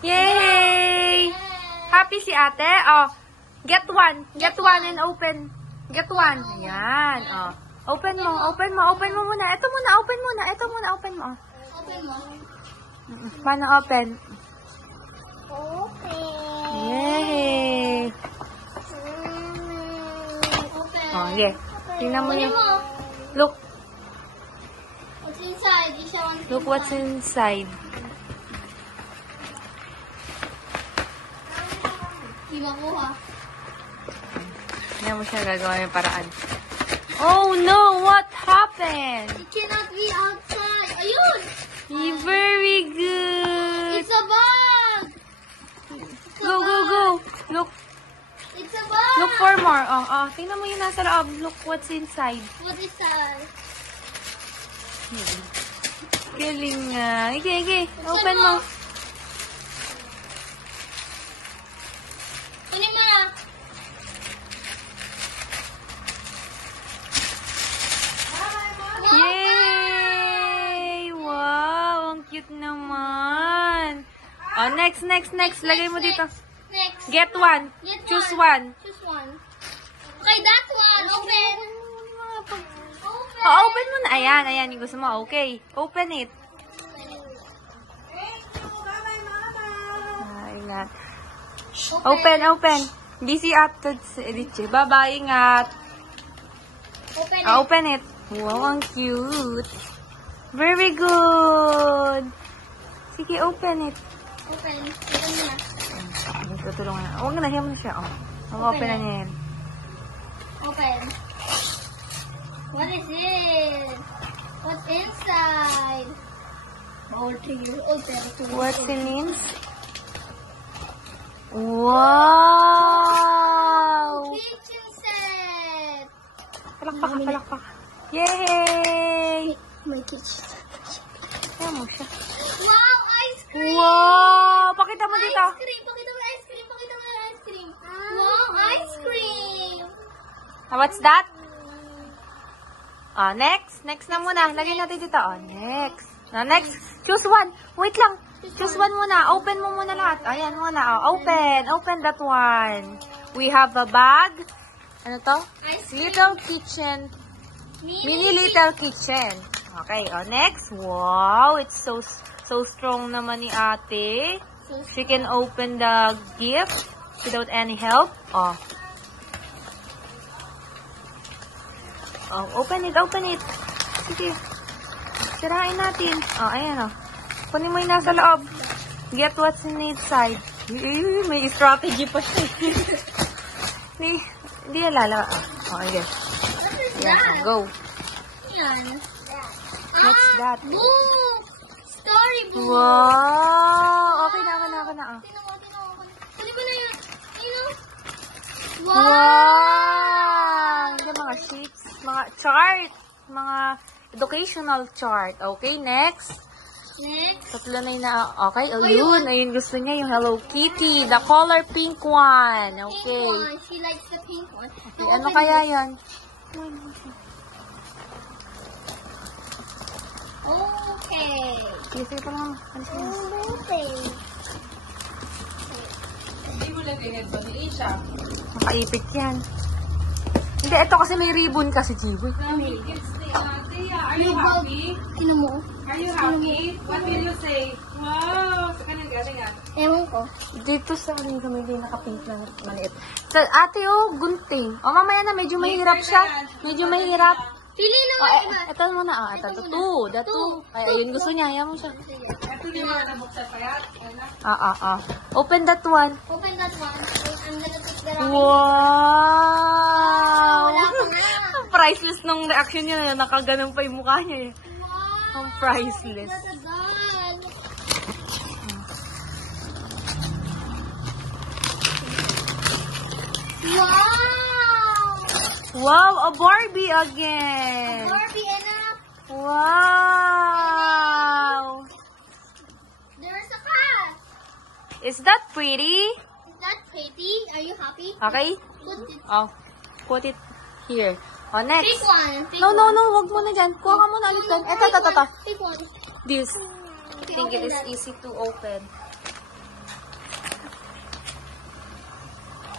Yay! Happy si ate? Oh, get one. Get one and open. Get one. Ayan. Oh. Open mo muna. Ito muna, open muna. Open mo. Open mo. Paano open? Open. Yay! Open. Oh, yeah. Tingnan mo yung... Look. What's inside? Look what's inside. Di makuha. Tingnan mo siya gagawa yung paraan. Oh no! What happened? It cannot be outside. Ayun! Very good! It's a bug! Go! Look! It's a bug! Look for more. Oh. Tingnan mo yung nasa loob. Look what's inside. What is that? Galing nga. Okay. Open mo. Kunin mo na. Yay! Wow! Ang cute naman. Oh, next. Lagay mo dito. Next. Get one. Choose one. Choose one. Okay, that one. Open. Open. Oh, open mo na. Ayan. Yung gusto mo. Okay. Open it. Ayan. Open. Busy after Richie. Bye-bye. Ingat. Open it. Open it. Wow, ang cute. Very good. Sige, open it. Open. Open mo na. Tutulungan na. Huwag na, hiya mo na siya. Open na niya yan. Open. What is it? What's inside? Open. What's in it? Wow! Kitchen set. Palakpak. Yay! My kitchen. Hiya mo siya. Wow, ice cream. Wow! Pakita mo dito. Ice cream. Pakita mo ice cream. Wow, ice cream. What's that? Next. Next na muna. Lagay natin dito. Next. Choose one. Wait lang. Choose one muna. Open mo muna lahat. Ayan muna. Open that one. We have a bag. Ano to? Ice cream. Little kitchen. Mini little kitchen. Okay. Next. Wow. It's so strong naman ni ate. She can open the gift without any help. Open it. Sige. Sirain natin. Ayan Kunin mo yung nasa loob. Get what's inside. May strategy pa siya. Hindi alala. Okay. Yeah, go. Yan. What's that? Book. Storybook. Wow! Okay na. Tinan mo. Kunin ko na yun. Wow! Hindi, mga sheets, mga chart, mga educational chart. Okay, next. Tatlo na yun na. Okay, ayun, gusto niya yung Hello Kitty, the color pink one. Okay. Pink one. She likes the pink one. Ano kaya yan? Okay. Sige pa lang. Okay. Makaipit yan. Hindi, ito kasi may ribbon kasi, Jiboy. Are you happy? Tinan mo. Are you happy? What will you say? Wow! Sa kanil galing Ewan ko. Dito sa may naka-pink na maliit. Ate, gunting. Mamaya na, medyo mahirap siya. Medyo mahirap. Pili naman iba. Ito muna. Ito. Two. Ayun, gusto niya. Ayaw mo siya. Ito din yung nabuksan pa yan. Open that one. Open that one. I'm gonna put the ramen. Wow! Wala pa nga. Ang priceless nung reaction niya. Nakaganon pa yung mukha niya. Wow. Ang priceless. Matagal. Wow! A Barbie again! Barbie, anak. Wow! There's a cat. Is that pretty? Is that pretty? Are you happy? Okay? Put it. Put it here. Next. Pick one. Pick No, one. wag mo na dyan. Kuha ka muna ulit dyan. Ito. Pick one. This. I think it is easy to open.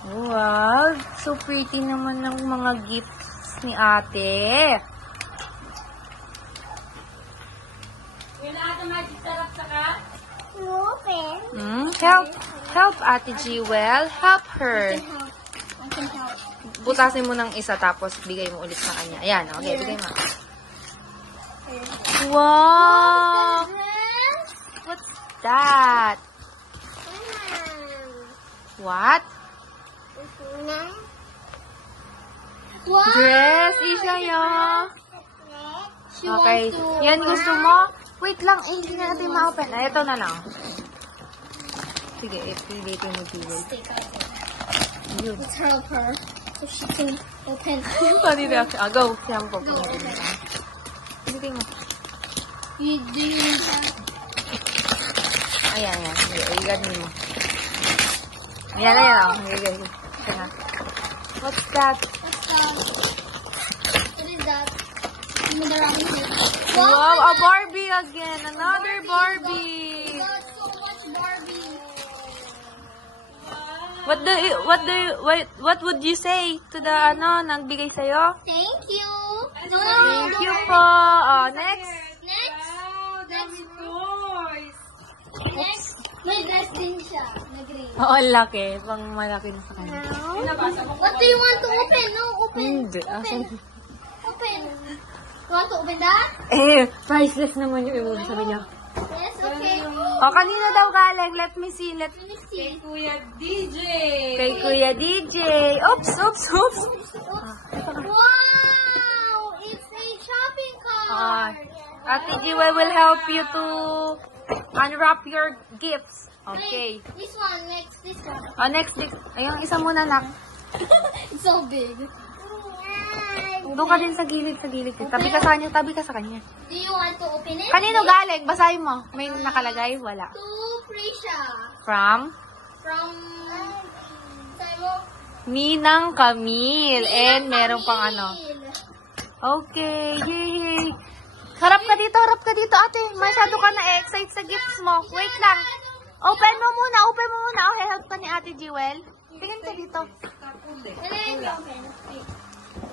Wow, so pretty naman ng mga gifts ni ate. Open. Help Ate Jewel. Help her. I can help. Butasin mo ng isa tapos bigay mo ulit sa kanya. Ayan, okay, bigay mo. Wow! Dress. What's that? What? Wow. Dress, Isha yun. She Okay, wants to- yan gusto mo? Wait lang, hindi na natin ma-open. Ay, ito na lang. Sige, ipilitin mo, Jewel. Stick out there. Yun. Let's help her so she can open. Pwede na. Go. Siyang po. Pilitin mo. Do you need that? Ayan, ayan. Sige, iganin mo. Ayan, ayan. Ayan. Ayan. What's that? What's that? What is that? Give me the round shape. Wow, a Barbie again. Another Barbie. We got so much Barbie. What would you say to the nagbigay sa'yo? Thank you. No, Thank you po. Next. Next. Wow, dami toys. Next. May dress din siya. Na green. Oo, laki. Pang malaki na sa kanya. What do you want to open? No, open. Hindi. Open. Open. You want to open that? Priceless naman yung imuwi sa kanya. Yes, okay. Kanina daw galing. Let me see. Let me see. Kuya DJ. Kay Kuya DJ. Oops. Wow! It's a shopping cart. Ate Jewel will help you to unwrap your gifts. Okay. Wait, this one, next, this one. Next. Ayun, isa muna nak. It's so big. Doon ka din sa gilid. Tabi ka sa kanya. Do you want to open it? Kanino galing? Basahin mo. May nakalagay? Wala. To Prisha. From From... Sayo. Ninang Camille. And meron pang ano. Camille. Okay. Yay. Harap ka dito, ate. Masyado ka na excite sa gifts mo. Wait lang. Open mo muna. Okay, help ka ni Ate Jewel. Tingin ka dito. And then you open.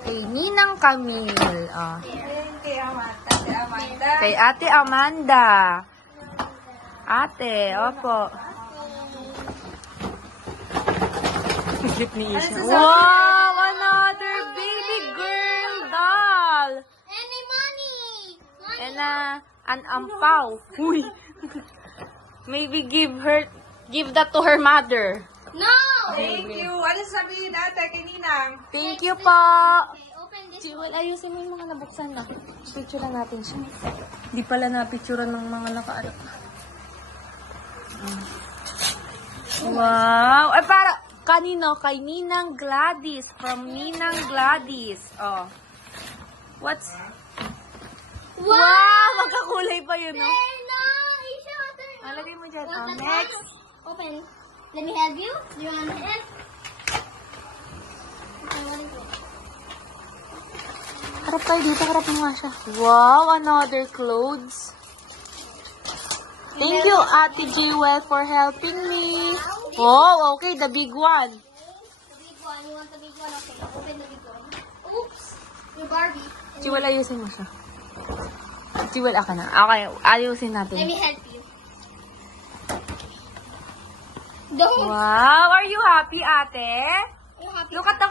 Kay Ninang Camille. Kay Amanda. Kay Ate Amanda. Ate, opo. Gift ni Isha. Wow! Another baby girl doll! Any money? Money. And an ampaw. Uy! Maybe give that to her mother. No! Thank you. Ano sabihin ate kay Ninang? Thank you po! Okay, open this Jewel, ayusin mo yung mga nabuksan na. Picture natin siya. Di pala na-picturean ng mga nakaarap. Wow! Ay, para, kanino? Kay Ninang Gladys. From Ninang Gladys. Oh. What's... Wow! Magkakulay pa yun, no? There, no! Isha, open it. Lagay mo dyan. What's Oh, that next. one? Open. Let me help you. Do you want help? Okay, what is it? Harap tayo dito. Harap mo nga siya. Wow! Another clothes. Thank you, Ate Jewel, for helping me. Oh, okay. The big one. The big one. You want the big one? Okay, open the big one. Oops! Your Barbie. Jewel, ayusin mo siya. Jewel, aka na. Okay, ayusin Let natin. me help you. Don't. Wow! Are you happy, ate? You happy? Look at the